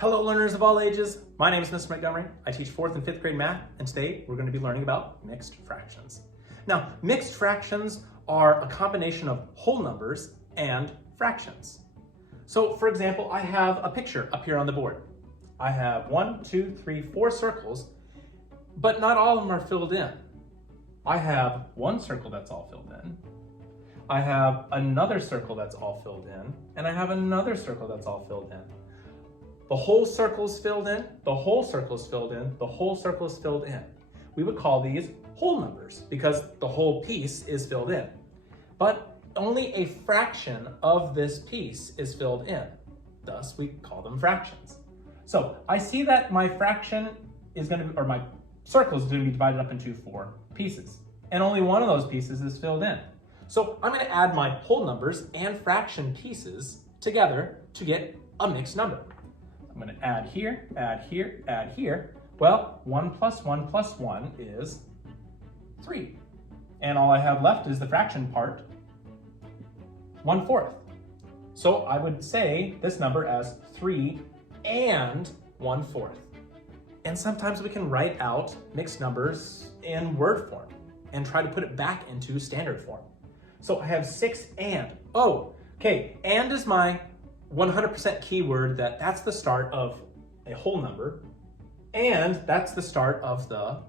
Hello learners of all ages, my name is Mr. Montgomery. I teach 4th and 5th grade math, and today we're going to be learning about mixed fractions. Now, mixed fractions are a combination of whole numbers and fractions. So for example, I have a picture up here on the board. I have 1, 2, 3, 4 circles, but not all of them are filled in. I have one circle that's all filled in. I have another circle that's all filled in, and I have another circle that's all filled in. The whole circle is filled in, the whole circle is filled in, the whole circle is filled in. We would call these whole numbers because the whole piece is filled in. But only a fraction of this piece is filled in. Thus, we call them fractions. So I see that my fraction is going to, or my circle is going to be divided up into 4 pieces. And only one of those pieces is filled in. So I'm going to add my whole numbers and fraction pieces together to get a mixed number. I'm going to add here, add here, add here. Well, 1 plus 1 plus 1 is 3. And all I have left is the fraction part, 1/4. So I would say this number as 3 and 1/4. And sometimes we can write out mixed numbers in word form and try to put it back into standard form. So I have 6 and. Oh, okay, and is my 100% keyword that's the start of a whole number, and that's the start of the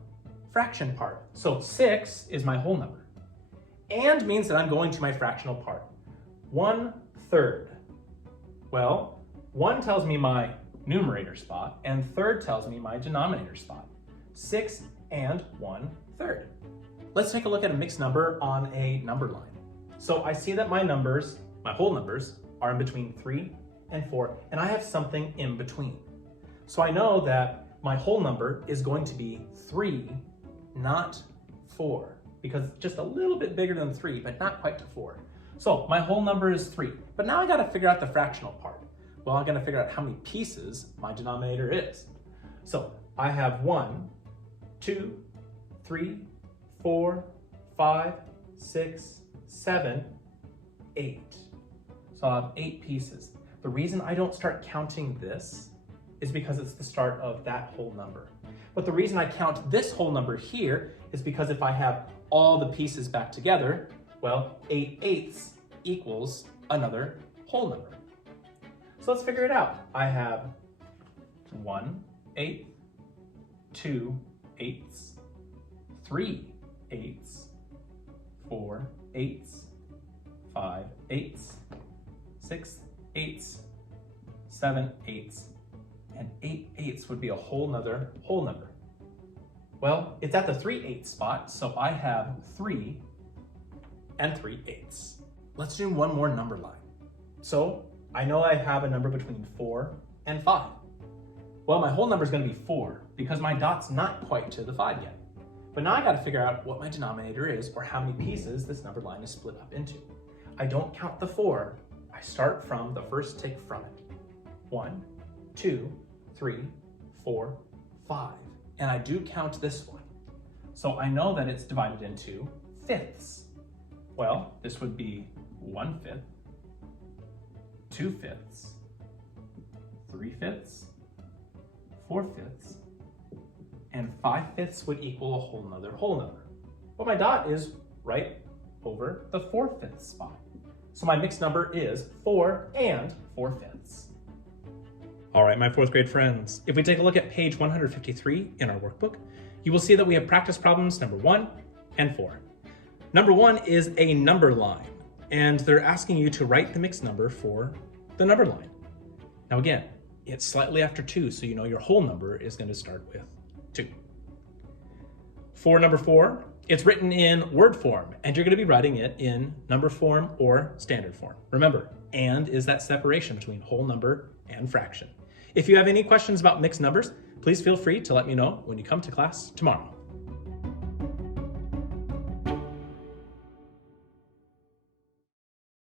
fraction part. So 6 is my whole number. And means that I'm going to my fractional part. 1/3. Well, 1 tells me my numerator spot, and 1/3 tells me my denominator spot. 6 and 1/3. Let's take a look at a mixed number on a number line. So I see that my numbers, my whole numbers, are in between 3 and 4, and I have something in between. So I know that my whole number is going to be 3, not 4, because it's just a little bit bigger than 3, but not quite to 4. So my whole number is 3, but now I got to figure out the fractional part. Well, I got to figure out how many pieces my denominator is. So I have 1, 2, 3, 4, 5, 6, 7, 8. So I'll have 8 pieces. The reason I don't start counting this is because it's the start of that whole number. But the reason I count this whole number here is because if I have all the pieces back together, well, 8/8 equals another whole number. So let's figure it out. I have 1/8, 2/8, 3/8, 4/8, 5/8, 6/8, 7/8, and 8/8 would be a whole number. Well, it's at the 3/8 spot, so I have 3 and 3/8. Let's do one more number line. So I know I have a number between 4 and 5. Well, my whole number is going to be 4 because my dot's not quite to the 5 yet. But now I got to figure out what my denominator is, or how many pieces this number line is split up into. I don't count the 4. I start from the first tick from it. 1, 2, 3, 4, 5. And I do count this one. So I know that it's divided into fifths. Well, this would be 1/5, 2/5, 3/5, 4/5, and 5/5 would equal a whole number. But my dot is right over the 4/5 spot. So my mixed number is 4 and 4/5. All right, my 4th grade friends, if we take a look at page 153 in our workbook, you will see that we have practice problems number 1 and 4. Number 1 is a number line, and they're asking you to write the mixed number for the number line. Now again, it's slightly after 2, so you know your whole number is going to start with 2. For number 4, it's written in word form, and you're going to be writing it in number form or standard form. Remember, and is that separation between whole number and fraction. If you have any questions about mixed numbers, please feel free to let me know when you come to class tomorrow.